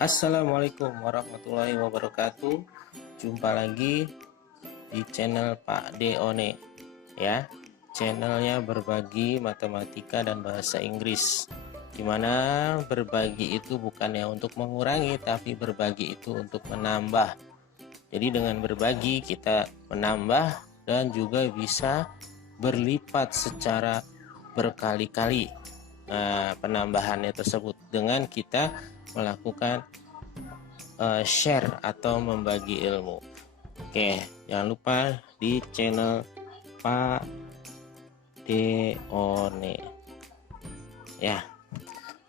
Assalamualaikum warahmatullahi wabarakatuh. Jumpa lagi di channel Pak Deone ya. Channelnya berbagi matematika dan bahasa Inggris. Dimana berbagi itu bukannya untuk mengurangi, tapi berbagi itu untuk menambah. Jadi dengan berbagi kita menambah dan juga bisa berlipat secara berkali-kali. Nah, penambahannya tersebut dengan kita melakukan share atau membagi ilmu. Oke, jangan lupa di channel Pak Deone ya.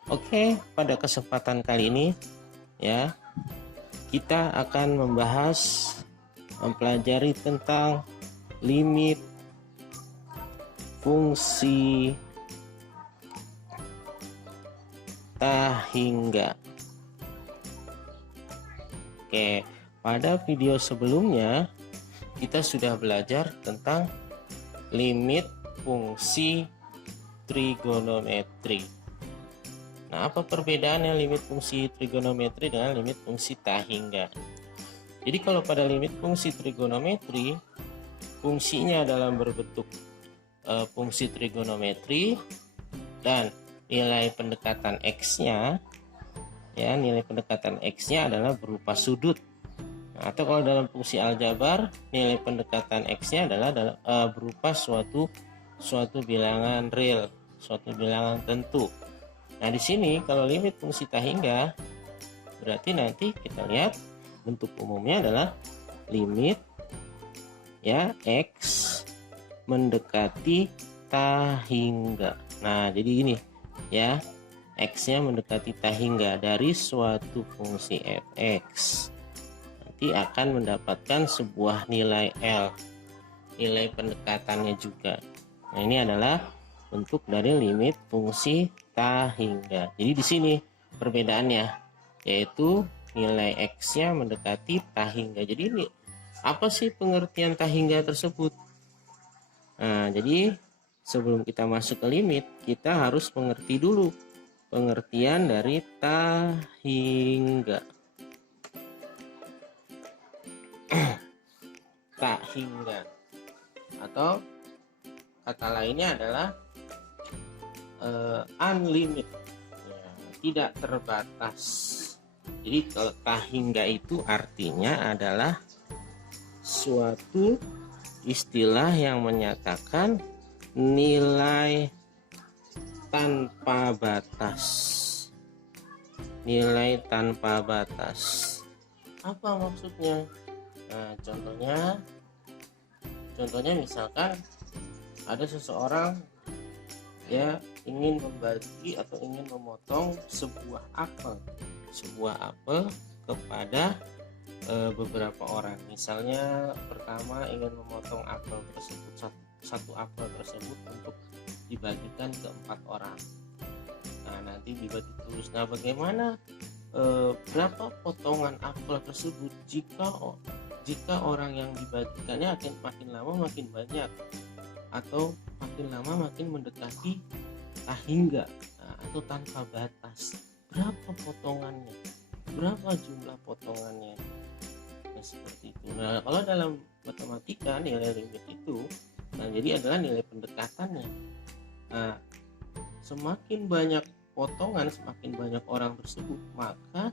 Oke, pada kesempatan kali ini ya, kita akan mempelajari tentang limit fungsi Tahingga. Oke, pada video sebelumnya kita sudah belajar tentang limit fungsi trigonometri. Nah, apa perbedaannya limit fungsi trigonometri dengan limit fungsi Tahingga? Jadi kalau pada limit fungsi trigonometri, fungsinya dalam berbentuk fungsi trigonometri dan nilai pendekatan X-nya ya, nilai pendekatan X-nya adalah berupa sudut. Nah, atau kalau dalam fungsi aljabar, nilai pendekatan X-nya adalah berupa suatu bilangan real, suatu bilangan tentu. Nah, di sini kalau limit fungsi Tahingga, berarti nanti kita lihat bentuk umumnya adalah limit ya X mendekati Tahingga. Nah, jadi ini ya, X-nya mendekati Tahingga dari suatu fungsi fx, nanti akan mendapatkan sebuah nilai L, nilai pendekatannya juga. Nah, ini adalah bentuk dari limit fungsi Tahingga. Jadi di sini perbedaannya, yaitu nilai X-nya mendekati Tahingga. Jadi ini apa sih pengertian Tahingga tersebut? Nah, jadi sebelum kita masuk ke limit, kita harus mengerti dulu pengertian dari Tahingga. Tahingga atau kata lainnya adalah unlimited ya, tidak terbatas. Jadi kalau Tahingga itu artinya adalah suatu istilah yang menyatakan nilai tanpa batas. Nilai tanpa batas. Apa maksudnya? Nah, contohnya misalkan ada seseorang ya ingin membagi atau ingin memotong sebuah apel kepada beberapa orang. Misalnya pertama ingin memotong apel tersebut, satu apel tersebut untuk dibagikan ke 4 orang. Nah, nanti dibagi terus. Nah, bagaimana berapa potongan apel tersebut jika orang yang dibagikannya akan makin lama makin banyak atau makin lama makin mendekati Tahingga, nah, atau tanpa batas? Berapa potongannya? Berapa jumlah potongannya? Nah, seperti itu. Nah, kalau dalam matematika nilai limit itu, nah, jadi adalah nilai pendekatannya. Nah, semakin banyak potongan, semakin banyak orang tersebut, maka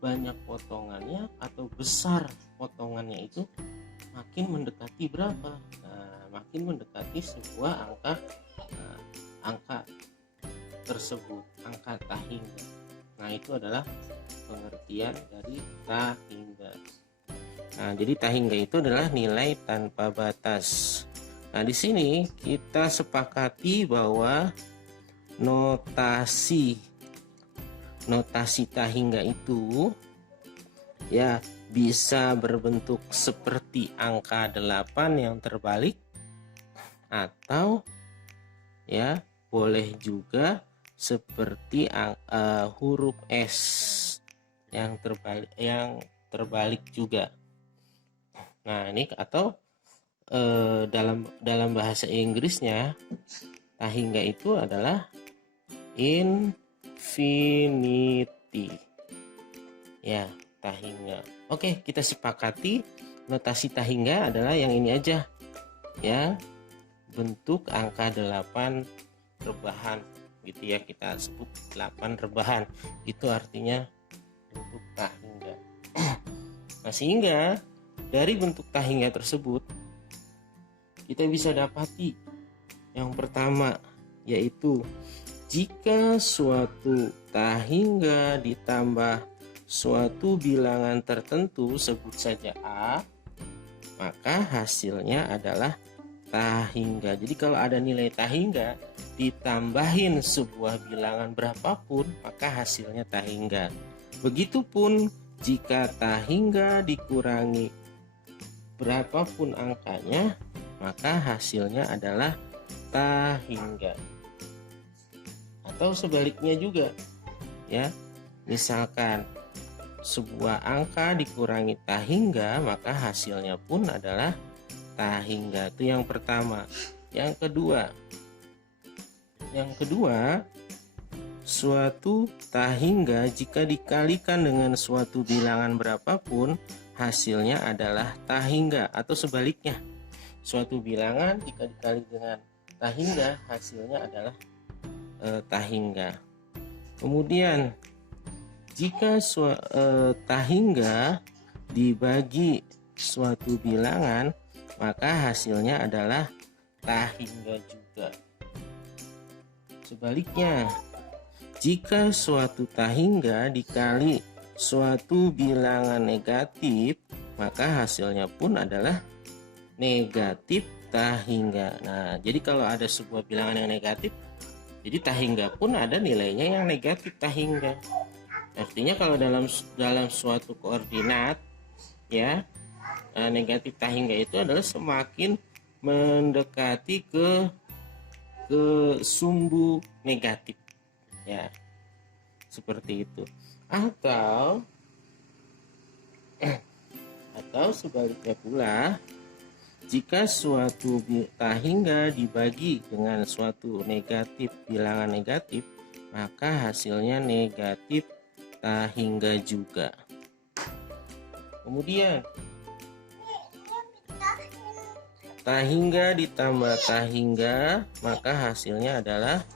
banyak potongannya atau besar potongannya itu makin mendekati berapa? Nah, makin mendekati sebuah angka tersebut, angka Tahingga. Nah, itu adalah pengertian dari Tahingga. Nah, jadi Tahingga itu adalah nilai tanpa batas. Nah, di sini kita sepakati bahwa notasi Tahingga itu ya bisa berbentuk seperti angka 8 yang terbalik, atau ya boleh juga seperti huruf S yang terbalik juga. Nah, ini atau dalam bahasa Inggrisnya Tahingga itu adalah infinity. Ya, tahingga. Oke, kita sepakati notasi tahingga adalah yang ini aja. Ya, bentuk angka 8 rebahan gitu ya, kita sebut 8 rebahan. Itu artinya bentuk tahingga. Nah, sehingga dari bentuk tahingga tersebut kita bisa dapati yang pertama, yaitu jika suatu tahingga ditambah suatu bilangan tertentu, sebut saja A, maka hasilnya adalah tahingga. Jadi kalau ada nilai tahingga ditambahin sebuah bilangan berapapun, maka hasilnya tahingga. Begitupun jika tahingga dikurangi berapapun angkanya, maka hasilnya adalah tahingga. Atau sebaliknya juga, ya. Misalkan sebuah angka dikurangi tahingga, maka hasilnya pun adalah tahingga. Itu yang pertama. Yang kedua, suatu tahingga jika dikalikan dengan suatu bilangan berapapun, hasilnya adalah tahingga. Atau sebaliknya, suatu bilangan jika dikali dengan tahingga, hasilnya adalah tahingga. Kemudian jika tahingga dibagi suatu bilangan, maka hasilnya adalah tahingga juga. Sebaliknya, jika suatu tahingga dikali suatu bilangan negatif, maka hasilnya pun adalah negatif tahingga. Nah, jadi kalau ada sebuah bilangan yang negatif, jadi tahingga pun ada nilainya yang negatif tahingga. Artinya kalau dalam suatu koordinat, ya, negatif tahingga itu adalah semakin mendekati ke sumbu negatif, ya, seperti itu. Atau sebaliknya pula, jika suatu tahingga dibagi dengan suatu bilangan negatif, maka hasilnya negatif tahingga juga. Kemudian tahingga ditambah tahingga, maka hasilnya adalah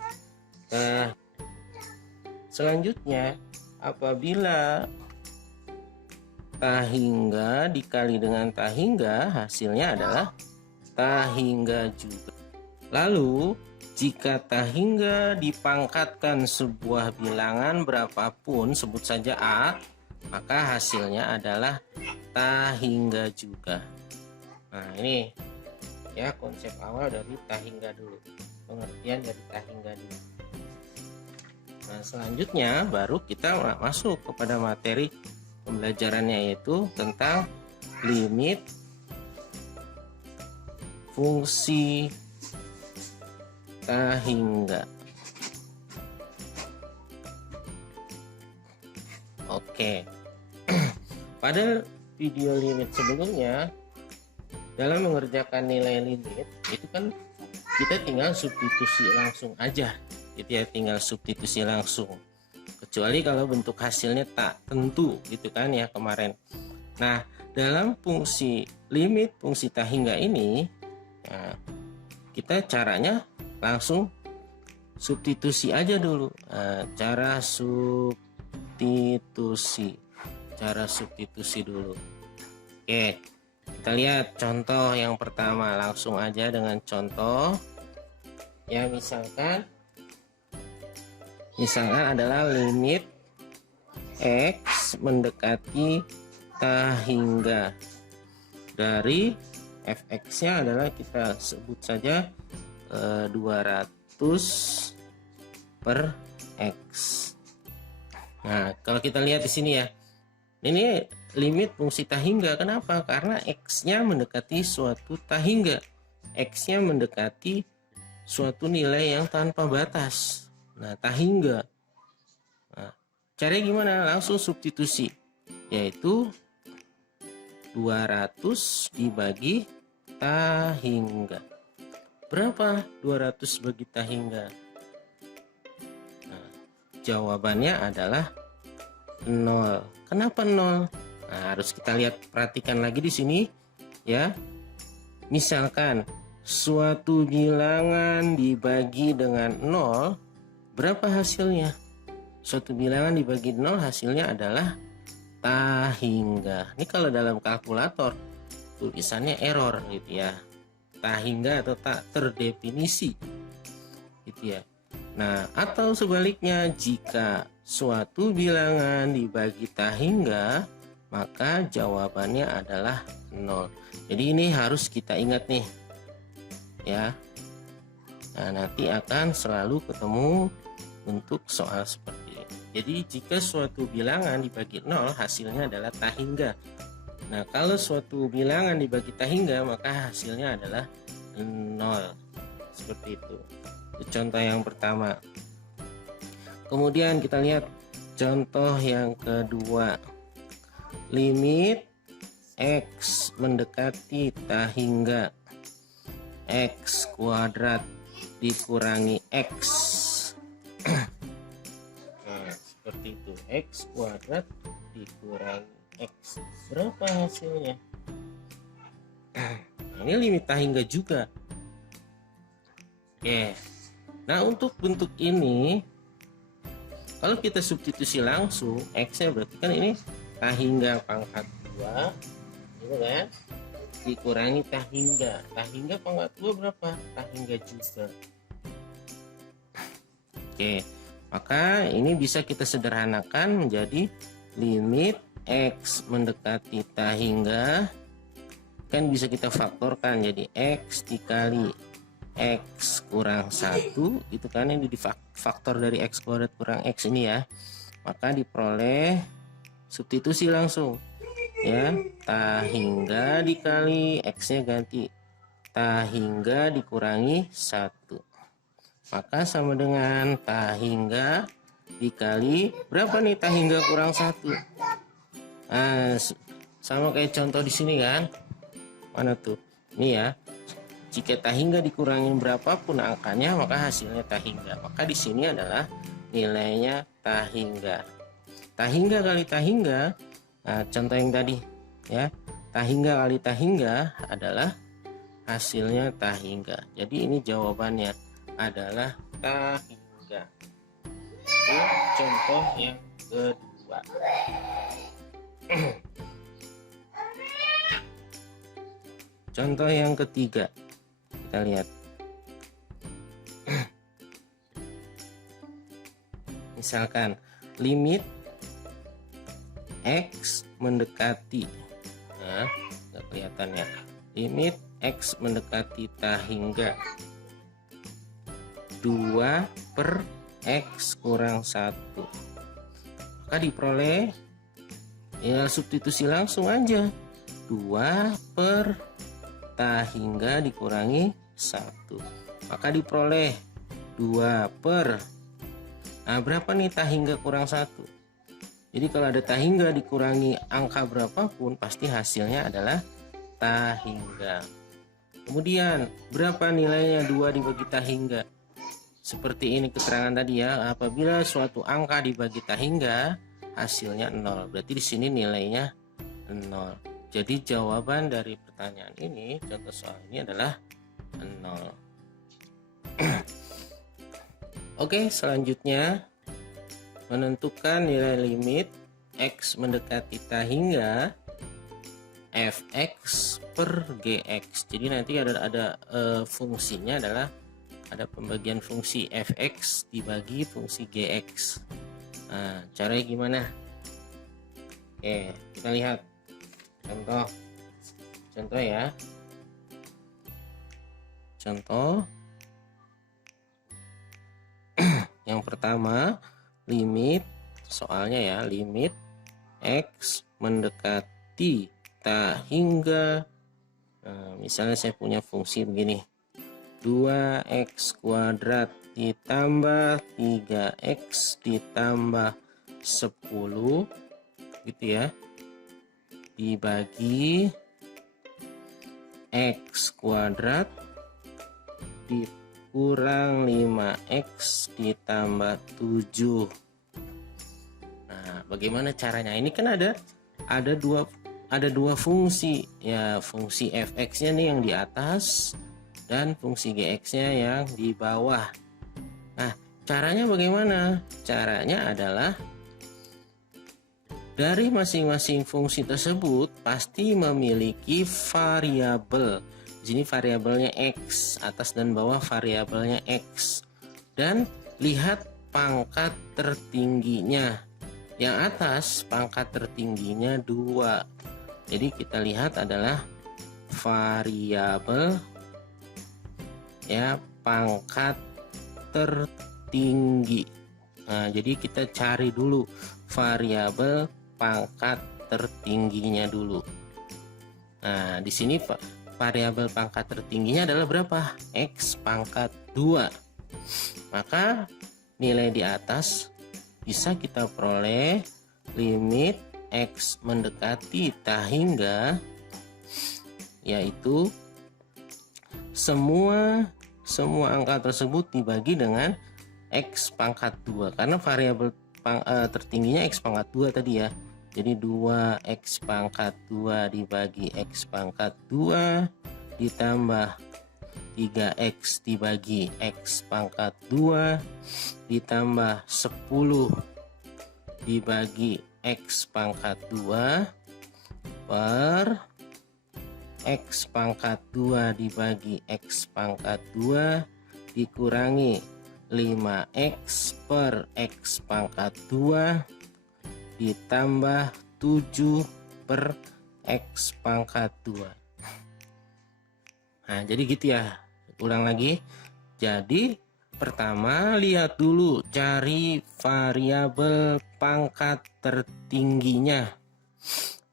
selanjutnya, apabila tahingga dikali dengan tahingga, hasilnya adalah tahingga juga. Lalu jika tahingga dipangkatkan sebuah bilangan berapapun, sebut saja A, maka hasilnya adalah tahingga juga. Nah, ini ya konsep awal dari tahingga dulu, pengertian dari tahingga dulu. Nah, selanjutnya baru kita masuk kepada materi pembelajarannya, yaitu tentang limit fungsi tahingga. Oke. Pada video limit sebelumnya, dalam mengerjakan nilai limit itu kan kita tinggal substitusi langsung aja, gitu ya, tinggal substitusi langsung. Kecuali kalau bentuk hasilnya tak tentu, gitu kan ya kemarin. Nah, dalam fungsi limit fungsi tahingga ini, nah, kita caranya langsung substitusi aja dulu. Nah, cara substitusi dulu. Oke, kita lihat contoh yang pertama, langsung aja dengan contoh. Ya, misalkan adalah limit X mendekati tahingga dari fx-nya adalah kita sebut saja 200 per X. Nah, kalau kita lihat di sini ya, ini limit fungsi tahingga. Kenapa? Karena X-nya mendekati suatu tahingga. X-nya mendekati suatu nilai yang tanpa batas. Nah, tahingga. Nah, caranya gimana? Langsung substitusi, yaitu 200 dibagi tahingga. Berapa 200 bagi tahingga? Nah, jawabannya adalah 0. Kenapa 0? Nah, harus kita lihat, perhatikan lagi di sini ya. Misalkan suatu bilangan dibagi dengan 0, berapa hasilnya? Suatu bilangan dibagi 0 hasilnya adalah tak hingga. Ini kalau dalam kalkulator tulisannya error gitu ya. Tak hingga atau tak terdefinisi gitu ya. Nah, atau sebaliknya, jika suatu bilangan dibagi tak hingga, maka jawabannya adalah 0. Jadi ini harus kita ingat nih ya. Nah, nanti akan selalu ketemu untuk soal seperti ini. Jadi jika suatu bilangan dibagi 0 hasilnya adalah tak hingga. Nah, kalau suatu bilangan dibagi tak hingga maka hasilnya adalah 0. Seperti itu. Itu contoh yang pertama. Kemudian kita lihat contoh yang kedua. Limit X mendekati tak hingga X kuadrat dikurangi X. Nah, seperti itu. X kuadrat dikurangi X. Berapa hasilnya? Nah, ini limit tak hingga juga. Oke. Nah, untuk bentuk ini kalau kita substitusi langsung, X-nya berarti kan ini tak hingga pangkat 2 gitu kan, dikurangi tak hingga. Tak hingga pangkat 2 berapa? Tak hingga juga. Oke, maka ini bisa kita sederhanakan menjadi limit X mendekati tak hingga, kan bisa kita faktorkan jadi X dikali X kurang 1 itu kan, ini di faktor dari X kuadrat kurang X ini ya. Maka diperoleh substitusi langsung ya, tak hingga dikali X nya ganti tak hingga dikurangi 1, maka sama dengan tak hingga dikali berapa nih, tak hingga kurang 1. Nah, sama kayak contoh di sini kan, mana tuh, ini ya. Jika tak hingga dikurangin berapapun angkanya maka hasilnya tak hingga. Maka di sini adalah nilainya tak hingga. Tak hingga kali tak hingga. Nah, contoh yang tadi ya. Tak hingga kali tak hingga adalah hasilnya tak hingga. Jadi ini jawabannya adalah tak hingga. Itu contoh yang kedua. Contoh yang ketiga. Kita lihat. Misalkan limit X mendekati, nah, nggak kelihatan ya, limit X mendekati tak hingga 2 per X kurang 1, maka diperoleh ya substitusi langsung aja, 2 per tak hingga dikurangi 1, maka diperoleh 2 per, nah berapa nih tak hingga kurang 1. Jadi kalau ada tak hingga dikurangi angka berapapun pasti hasilnya adalah tak hingga. Kemudian berapa nilainya 2 dibagi tak hingga? Seperti ini keterangan tadi ya, apabila suatu angka dibagi tak hingga hasilnya 0, berarti di sini nilainya 0. Jadi jawaban dari pertanyaan ini, contoh soal ini adalah 0. Oke, selanjutnya menentukan nilai limit X mendekati tak hingga fx per gx. Jadi nanti ada fungsinya adalah ada pembagian fungsi fx dibagi fungsi gx. Nah, caranya gimana? Oke, kita lihat contoh ya. Contoh yang pertama, limit, soalnya ya, limit X mendekati tak hingga, nah, misalnya saya punya fungsi begini, 2x kuadrat ditambah 3x ditambah 10 gitu ya, dibagi x kuadrat dikurang 5x ditambah 7. Nah, Bagaimana caranya? Ini kan ada dua fungsi ya, fungsi fx-nya nih yang di atas dan fungsi gx-nya yang di bawah. Nah, caranya bagaimana? Caranya adalah dari masing-masing fungsi tersebut pasti memiliki variabel. Di sini variabelnya x, atas dan bawah variabelnya x. Dan lihat pangkat tertingginya. Yang atas pangkat tertingginya 2. Jadi kita lihat adalah variabel ya, pangkat tertinggi. Nah, jadi kita cari dulu variabel pangkat tertingginya dulu. Nah, di sini variabel pangkat tertingginya adalah berapa? X pangkat 2. Maka nilai di atas bisa kita peroleh limit X mendekati tak hingga, yaitu semua angka tersebut dibagi dengan X pangkat 2, karena variabel tertingginya X pangkat 2 tadi ya. Jadi 2x pangkat 2 dibagi x pangkat 2 ditambah 3x dibagi x pangkat 2 ditambah 10 dibagi x pangkat 2 per x pangkat 2 dibagi x pangkat 2 dikurangi 5x per x pangkat 2 ditambah 7 per x pangkat 2. Nah, jadi gitu ya. Ulang lagi. Jadi pertama lihat dulu, cari variabel pangkat tertingginya.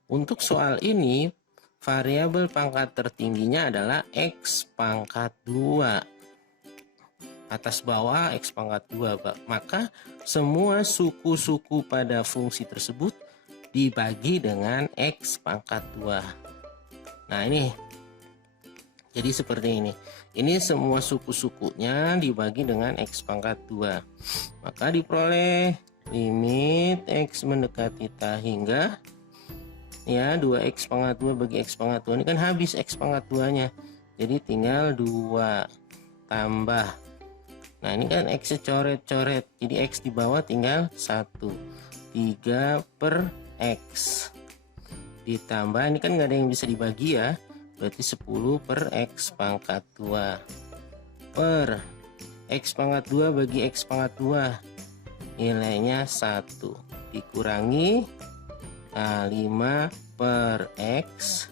Untuk soal ini variabel pangkat tertingginya adalah x pangkat 2. Atas bawah x pangkat 2, maka semua suku-suku pada fungsi tersebut dibagi dengan x pangkat 2. Nah, ini jadi seperti ini. Ini semua suku-sukunya dibagi dengan x pangkat 2. Maka diperoleh limit x mendekati tak hingga ya 2x pangkat 2 bagi x pangkat 2. Ini kan habis x pangkat 2-nya. Jadi tinggal 2 tambah. Nah, ini kan x coret-coret, jadi x di bawah tinggal 1. 3 per x ditambah, ini kan nggak ada yang bisa dibagi ya, berarti 10 per x pangkat 2 per x pangkat 2 bagi x pangkat 2 nilainya 1 dikurangi 5 per x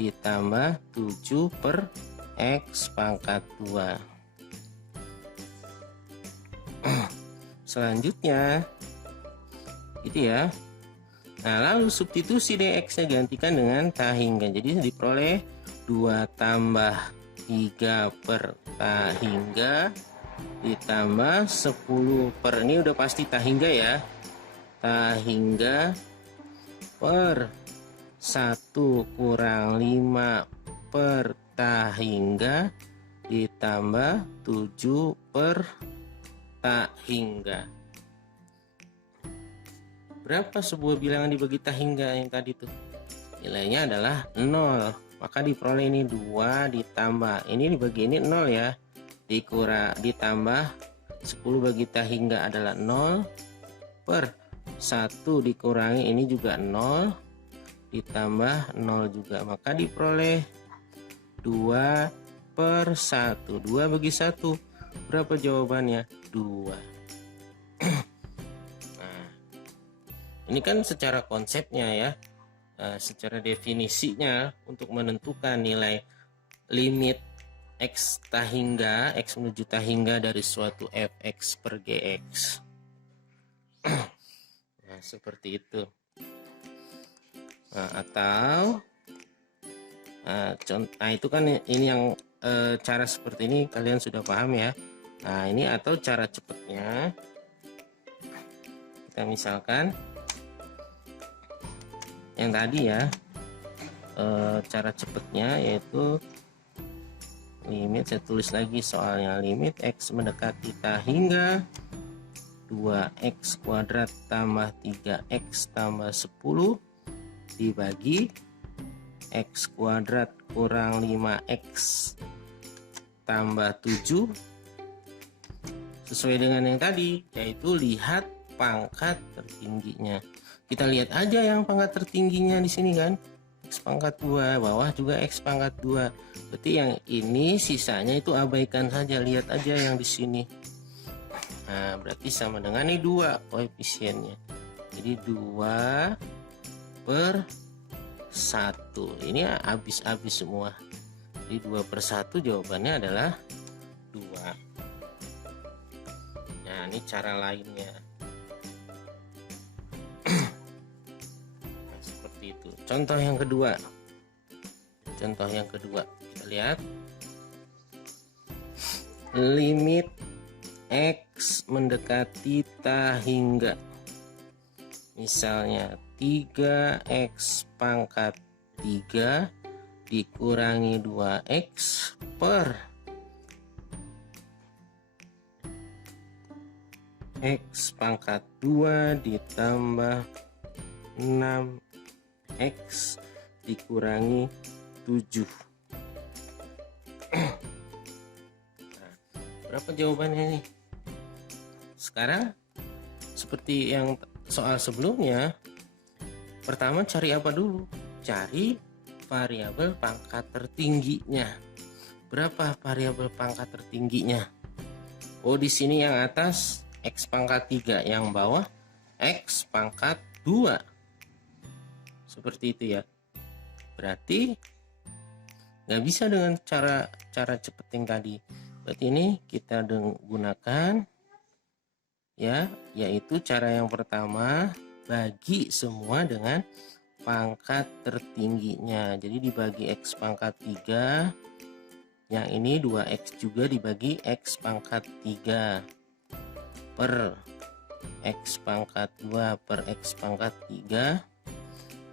ditambah 7 per x pangkat 2. Selanjutnya gitu ya. Nah, lalu substitusi dx nya gantikan dengan tak hingga. Jadi diperoleh 2 tambah 3 per tak hingga ditambah 10 per, ini udah pasti tak hingga ya, tak hingga per 1 kurang 5 per tak hingga ditambah 7 per tak hingga. Berapa sebuah bilangan dibagi tak hingga yang tadi tuh? Nilainya adalah 0. Maka diperoleh ini 2 ditambah ini dibagi ini 0 ya. Ditambah 10 bagi tak hingga adalah 0 per 1 dikurangi ini juga 0 ditambah 0 juga. Maka diperoleh 2 per 1. 2 bagi 1 berapa jawabannya? 2. Nah, ini kan secara konsepnya ya, secara definisinya untuk menentukan nilai limit x tak hingga, x menuju tak hingga dari suatu fx per gx. Nah, seperti itu. Nah, atau nah itu kan ini yang cara seperti ini kalian sudah paham ya. Nah, ini atau cara cepatnya kita misalkan yang tadi ya, cara cepatnya yaitu limit, saya tulis lagi soalnya, limit x mendekati tak hingga 2x kuadrat tambah 3x tambah 10 dibagi x kuadrat kurang 5x tambah 7 sesuai dengan yang tadi, yaitu lihat pangkat tertingginya. Kita lihat aja yang pangkat tertingginya di sini kan, x pangkat 2, bawah juga x pangkat 2. Berarti yang ini sisanya itu abaikan saja, lihat aja yang di sini. Nah, berarti sama dengan ini 2 koefisiennya. Jadi 2 per 1. Ini habis-habis semua. Jadi 2 per 1 jawabannya adalah 2. Nah, ini cara lainnya. Nah, seperti itu. Contoh yang kedua. Contoh yang kedua. Kita lihat. Limit x mendekati ta hingga. Misalnya 3x pangkat 3 dikurangi 2x per x pangkat 2 ditambah 6x dikurangi 7. Nah, berapa jawabannya nih? Sekarang seperti yang soal sebelumnya, pertama cari apa dulu? Cari variabel pangkat tertingginya. Berapa variabel pangkat tertingginya? Oh, di sini yang atas x pangkat 3, yang bawah x pangkat 2. Seperti itu ya. Berarti nggak bisa dengan cara cepetin tadi. Berarti ini kita gunakan ya, yaitu cara yang pertama, bagi semua dengan pangkat tertingginya. Jadi dibagi x pangkat 3, yang ini 2x juga dibagi x pangkat 3 per x pangkat 2 per x pangkat 3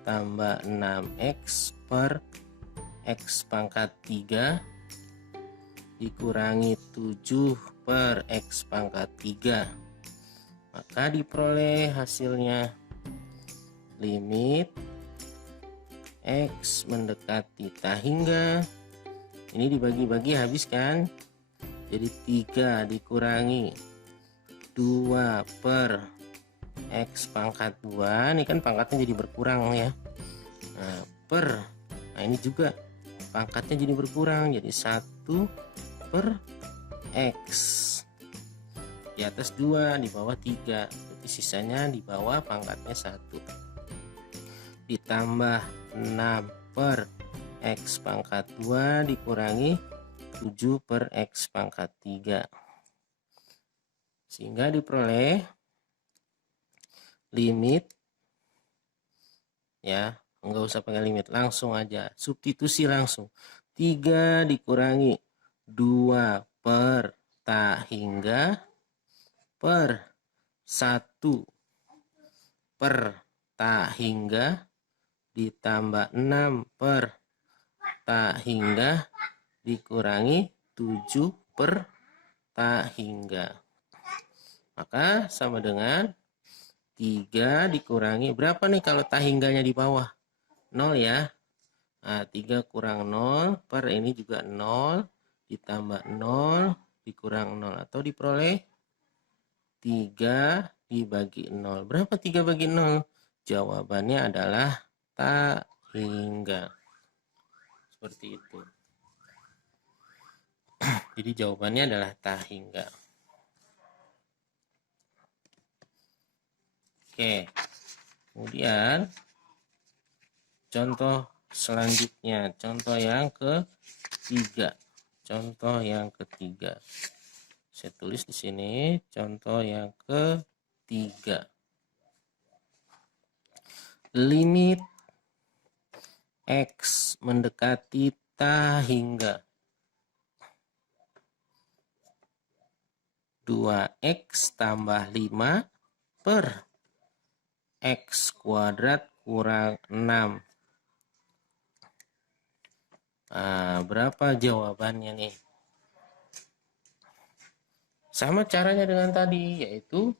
tambah 6x per x pangkat 3 dikurangi 7 per x pangkat 3. Maka diperoleh hasilnya limit x mendekati ta hingga, ini dibagi-bagi habis kan, jadi 3 dikurangi 2 per x pangkat 2, ini kan pangkatnya jadi berkurang ya. Nah, nah ini juga pangkatnya jadi berkurang, jadi 1 per x, di atas 2, di bawah 3, berarti sisanya di bawah pangkatnya 1, ditambah 6 per x pangkat 2 dikurangi 7 per x pangkat 3, sehingga diperoleh limit ya, enggak usah pakai limit, langsung aja substitusi langsung. 3 dikurangi 2 per ta hingga per 1 per ta hingga ditambah 6 per ta hingga dikurangi 7 per ta hingga. Maka sama dengan 3 dikurangi berapa nih kalau ta hingganya di bawah? 0 ya. Nah, 3 kurang 0 per ini juga 0 ditambah 0 dikurang 0, atau diperoleh 3 dibagi 0. Berapa 3 bagi 0? Jawabannya adalah ta hingga. Seperti itu. Jadi jawabannya adalah ta hingga. Oke. Kemudian contoh selanjutnya, contoh yang ketiga. Contoh yang ketiga. Saya tulis di sini contoh yang ketiga. Limit x mendekati ta hingga 2x tambah 5 per x kuadrat kurang 6. Nah, berapa jawabannya nih? Sama caranya dengan tadi, yaitu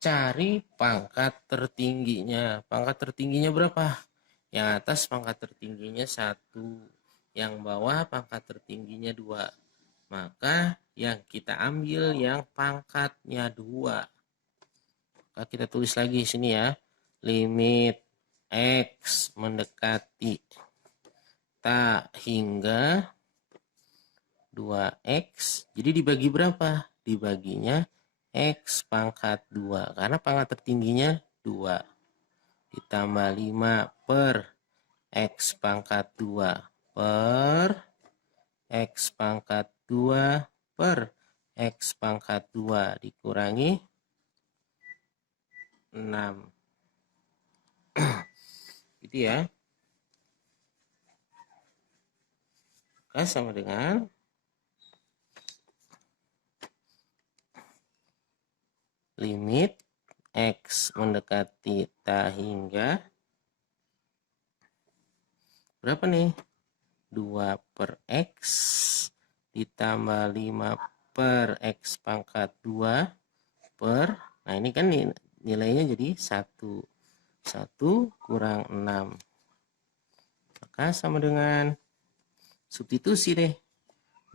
cari pangkat tertingginya. Pangkat tertingginya berapa? Yang atas pangkat tertingginya 1, yang bawah pangkat tertingginya 2. Maka yang kita ambil yang pangkatnya 2. Maka kita tulis lagi sini ya. Limit X mendekati tak hingga 2X. Jadi dibagi berapa? Dibaginya X pangkat 2. Karena pangkat tertingginya 2. Ditambah 5 per X pangkat 2 per X pangkat 2 per X pangkat 2 dikurangi 6. Gitu ya. Maka sama dengan limit X mendekati tak hingga berapa nih? 2 per X ditambah 5 per X pangkat 2 per, nah ini kan nilainya jadi 1. 1 kurang 6. Maka sama dengan substitusi deh.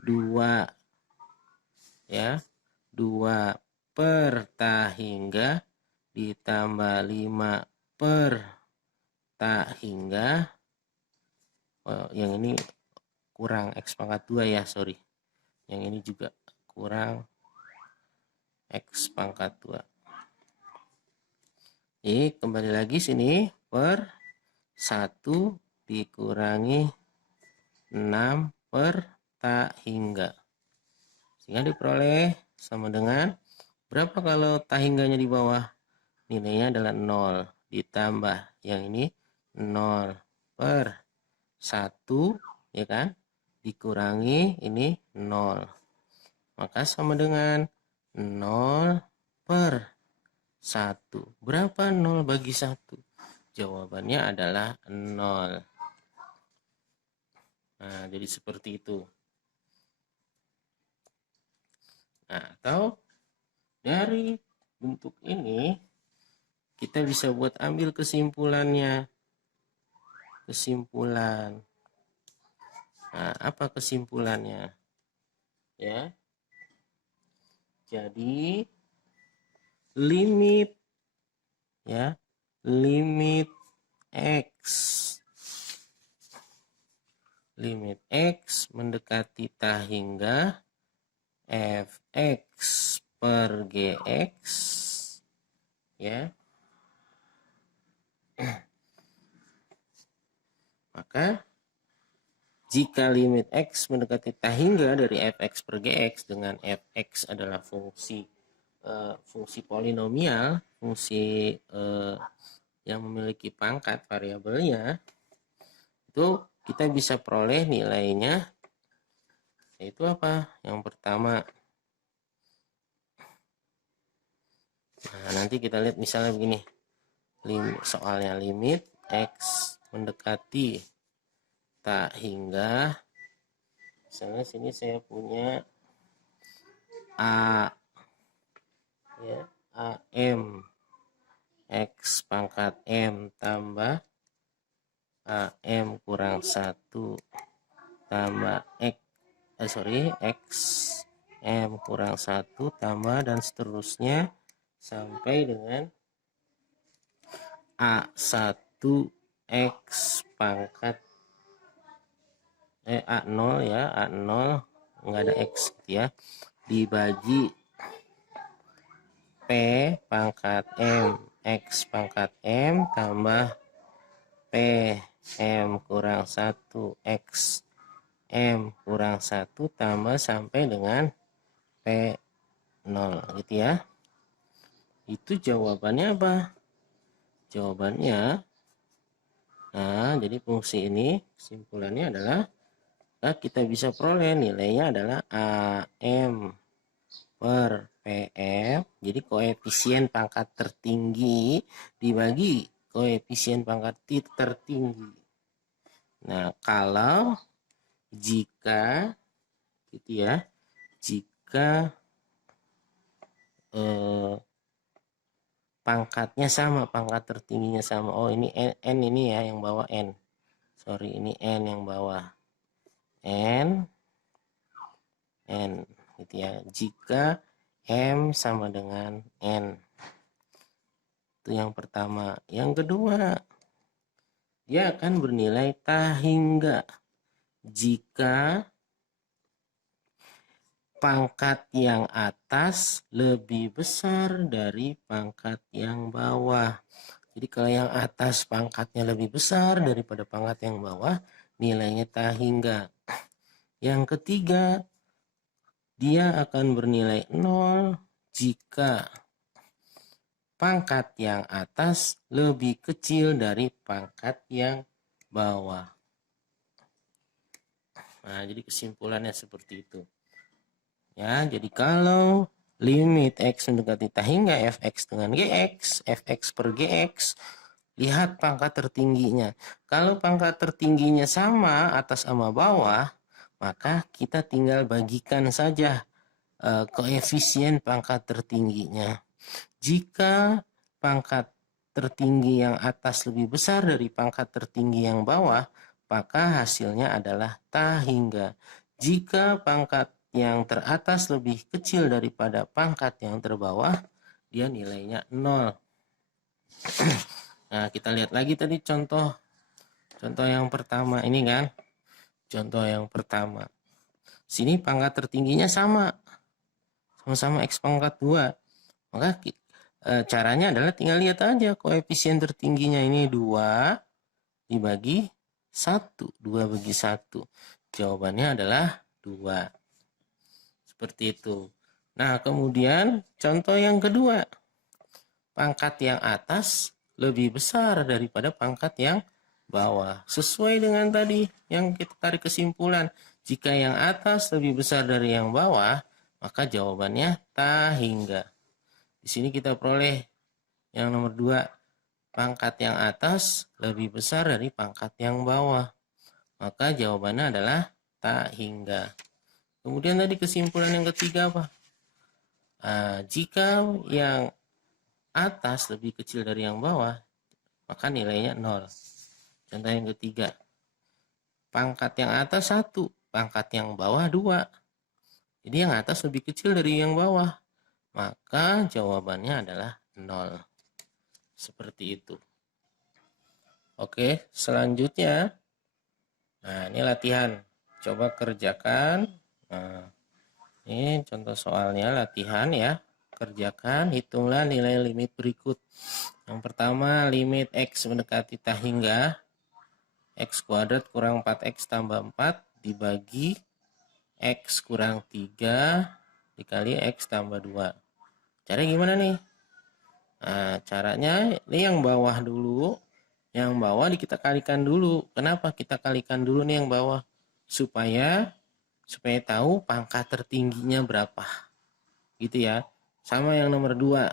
2 ya. 2 per tak hingga ditambah 5 per tak hingga. Oh, yang ini kurang X pangkat 2 ya, sorry. Yang ini juga kurang X pangkat 2. Jadi kembali lagi sini per 1 dikurangi 6 per tak hingga. Sehingga diperoleh sama dengan berapa kalau tak hingganya di bawah? Nilainya adalah 0 ditambah yang ini 0 per 1 ya kan? Dikurangi ini 0. Maka sama dengan 0 per 1. Berapa 0 bagi 1? Jawabannya adalah 0. Nah, jadi seperti itu. Nah, atau dari bentuk ini kita bisa buat ambil kesimpulannya. Kesimpulan. Nah, apa kesimpulannya? Ya. Jadi limit ya, limit X mendekati tak hingga fx per gx ya, maka jika limit X mendekati tak hingga dari fx per gx dengan fx adalah fungsi polinomial, fungsi yang memiliki pangkat variabelnya, itu kita bisa peroleh nilainya, yaitu apa? Yang pertama, nah nanti kita lihat misalnya begini, soalnya limit X mendekati tak hingga, misalnya sini saya punya A ya, AM X pangkat M tambah AM kurang 1 tambah X M kurang 1 tambah dan seterusnya sampai dengan A1 X pangkat A0 ya, A0 enggak ada X ya, dibagi P pangkat M X pangkat M tambah P M kurang 1 X M kurang 1 tambah sampai dengan P0 gitu ya. Itu jawabannya apa? Jawabannya, nah jadi fungsi ini kesimpulannya adalah kita bisa peroleh nilainya adalah AM per PM. Jadi koefisien pangkat tertinggi dibagi koefisien pangkat tertinggi. Nah, kalau jika gitu ya, jika pangkatnya sama, pangkat tertingginya sama. Oh, ini N ini ya yang bawah N. Sorry, ini N yang bawah. N gitu ya. Jika M sama dengan N. Itu yang pertama. Yang kedua, dia akan bernilai tahingga jika pangkat yang atas lebih besar dari pangkat yang bawah. Jadi kalau yang atas pangkatnya lebih besar daripada pangkat yang bawah, nilainya tahingga. Yang ketiga, dia akan bernilai 0 jika pangkat yang atas lebih kecil dari pangkat yang bawah. Nah, jadi kesimpulannya seperti itu. Ya, jadi kalau limit X mendekati tahingga fx dengan Gx, fx per Gx, lihat pangkat tertingginya. Kalau pangkat tertingginya sama atas sama bawah, maka kita tinggal bagikan saja koefisien pangkat tertingginya. Jika pangkat tertinggi yang atas lebih besar dari pangkat tertinggi yang bawah, maka hasilnya adalah tahingga. Jika pangkat yang teratas lebih kecil daripada pangkat yang terbawah, dia nilainya 0. Nah, kita lihat lagi tadi contoh yang pertama ini kan. Contoh yang pertama. Sini pangkat tertingginya sama X pangkat 2. Maka caranya adalah tinggal lihat aja koefisien tertingginya ini 2 dibagi 1. 2 bagi 1. Jawabannya adalah 2. Seperti itu. Nah, kemudian contoh yang kedua. Pangkat yang atas lebih besar daripada pangkat yang bawah. Sesuai dengan tadi yang kita tarik kesimpulan. Jika yang atas lebih besar dari yang bawah, maka jawabannya tahingga. Di sini kita peroleh yang nomor 2. Pangkat yang atas lebih besar dari pangkat yang bawah. Maka jawabannya adalah tahingga. Kemudian tadi kesimpulan yang ketiga apa? Jika yang atas lebih kecil dari yang bawah, maka nilainya 0. Contoh yang ketiga. Pangkat yang atas 1, pangkat yang bawah 2. Jadi yang atas lebih kecil dari yang bawah. Maka jawabannya adalah 0. Seperti itu. Oke, selanjutnya. Nah, ini latihan. Coba kerjakan. Nah, ini contoh soalnya latihan ya. Kerjakan, hitunglah nilai limit berikut. Yang pertama, limit X mendekati tahingga. X kuadrat kurang 4X tambah 4 dibagi X kurang 3 dikali X tambah 2. Caranya gimana nih? Nah, caranya ini yang bawah dulu. Yang bawah kita kalikan dulu. Kenapa kita kalikan dulu nih yang bawah? Supaya tahu pangkat tertingginya berapa. Gitu ya. Sama yang nomor 2.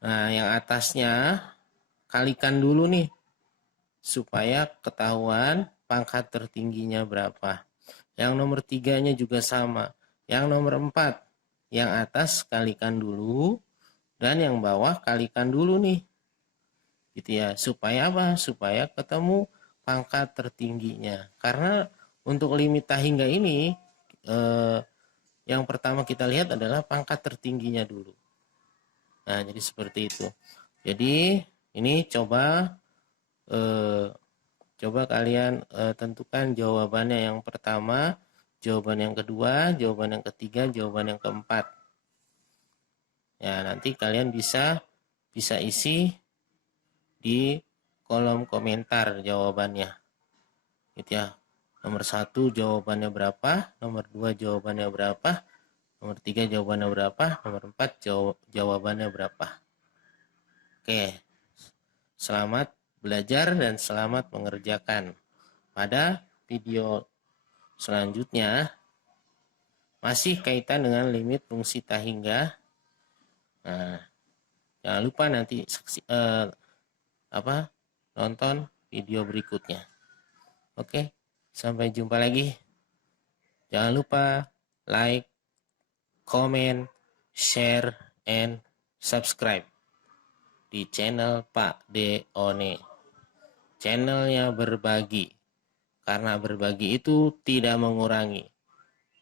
Nah, yang atasnya kalikan dulu nih. Supaya ketahuan pangkat tertingginya berapa. Yang nomor 3-nya juga sama. Yang nomor 4. Yang atas kalikan dulu. Dan yang bawah kalikan dulu nih. Gitu ya. Supaya apa? Supaya ketemu pangkat tertingginya. Karena untuk limit tahingga ini yang pertama kita lihat adalah pangkat tertingginya dulu. Nah, jadi seperti itu. Jadi ini coba kalian tentukan jawabannya yang pertama, jawaban yang kedua, jawaban yang ketiga, jawaban yang keempat. Ya, nanti kalian bisa isi di kolom komentar jawabannya. Gitu ya. Nomor 1 jawabannya berapa, nomor 2 jawabannya berapa, nomor 3 jawabannya berapa, nomor 4 jawabannya berapa. Oke. Selamat belajar dan selamat mengerjakan. Pada video selanjutnya masih kaitan dengan limit fungsi tahingga. Nah, jangan lupa nanti nonton video berikutnya. Oke, sampai jumpa lagi. Jangan lupa like, comment, share, and subscribe. di channel Pak Deone. Channelnya berbagi, karena berbagi itu tidak mengurangi,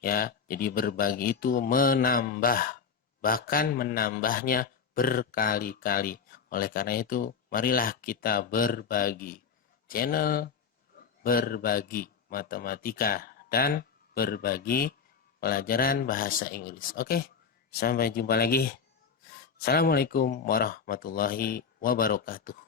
ya. Jadi berbagi itu menambah, bahkan menambahnya berkali-kali. Oleh karena itu, marilah kita berbagi. Channel berbagi matematika dan berbagi pelajaran bahasa Inggris. Oke, sampai jumpa lagi. Assalamualaikum warahmatullahi wabarakatuh.